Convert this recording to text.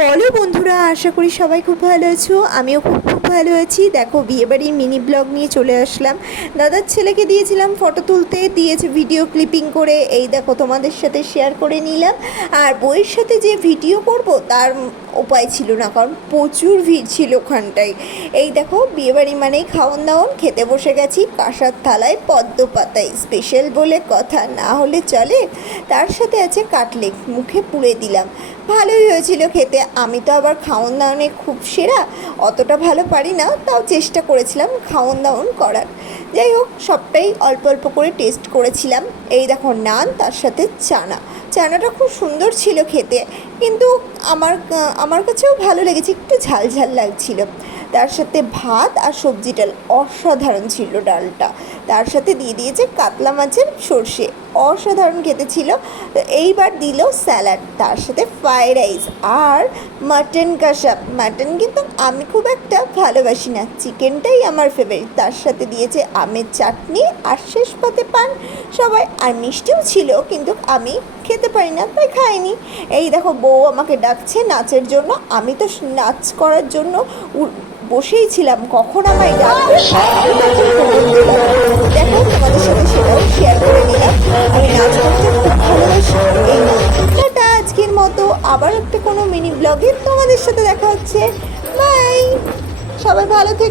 বলো বন্ধুরা, আশা করি সবাই খুব ভালো আছো। আমিও খুব খুব ভালো আছি। দেখো, বিয়েবাড়ির মিনি ব্লগ নিয়ে চলে আসলাম। দাদার ছেলেকে দিয়েছিলাম ফটো তুলতে, দিয়েছে ভিডিও ক্লিপিং করে। এই দেখো, তোমাদের সাথে শেয়ার করে নিলাম। আর বইয়ের সাথে যে ভিডিও করব তার উপায় ছিল না, কারণ প্রচুর ভিড় ছিল ওখানটায়। এই দেখো, বিয়েবাড়ি মানেই খাওয়ান দাওয়ান। খেতে বসে গেছি কাঁসার থালায় পদ্ম পাতায়, স্পেশাল বলে কথা, না হলে চলে। তার সাথে আছে কাটলেট, মুখে পুড়ে দিলাম। ভালোই হয়েছিল খেতে। আমি তো আবার খাওয়ান দাওয়ানে খুব সেরা, অতটা ভালো পারি না, তাও চেষ্টা করেছিলাম খাওয়ান দাওয়ান করার। যাই হোক, সবটাই অল্প অল্প করে টেস্ট করেছিলাম। এই দেখো, নান, তার সাথে চানাটা খুব সুন্দর ছিল খেতে, কিন্তু আমার কাছেও ভালো লেগেছে, একটু ঝাল ঝাল লাগছিল। তার সাথে ভাত আর সবজি ডাল, অসাধারণ ছিল ডালটা। তার সাথে দিয়ে দিয়েছে কাতলা মাছের সর্ষে, অসাধারণ খেতে ছিল। তো এইবার দিল স্যালাড, তার সাথে ফ্রাইড রাইস আর মাটন কষা। মাটন কিন্তু আমি খুব একটা ভালোবাসি না, চিকেনটাই আমার ফেভারিট। তার সাথে দিয়েছে আমের চাটনি, আর শেষ পাতে পান সবাই। আর মিষ্টিও ছিল, কিন্তু আমি খেতে পারি না, তাই খাইনি। এই দেখো, বউ আমাকে ডাকছে নাচের জন্য। আমি তো নাচ করার জন্য বসেই ছিলাম, কখন আমায় ডাকবে আমি তখন খবর দিলাম। দেখো, তোমাদের সাথে সেটাও শেয়ার করে নিলাম। আমি নাচ করতে খুব ভালোবাসি। এই টাটা, আজকের মতো আবার একটা কোনো মিনি ব্লগে তোমাদের সাথে দেখা হচ্ছে। বাই, সবাই ভালো থেকো।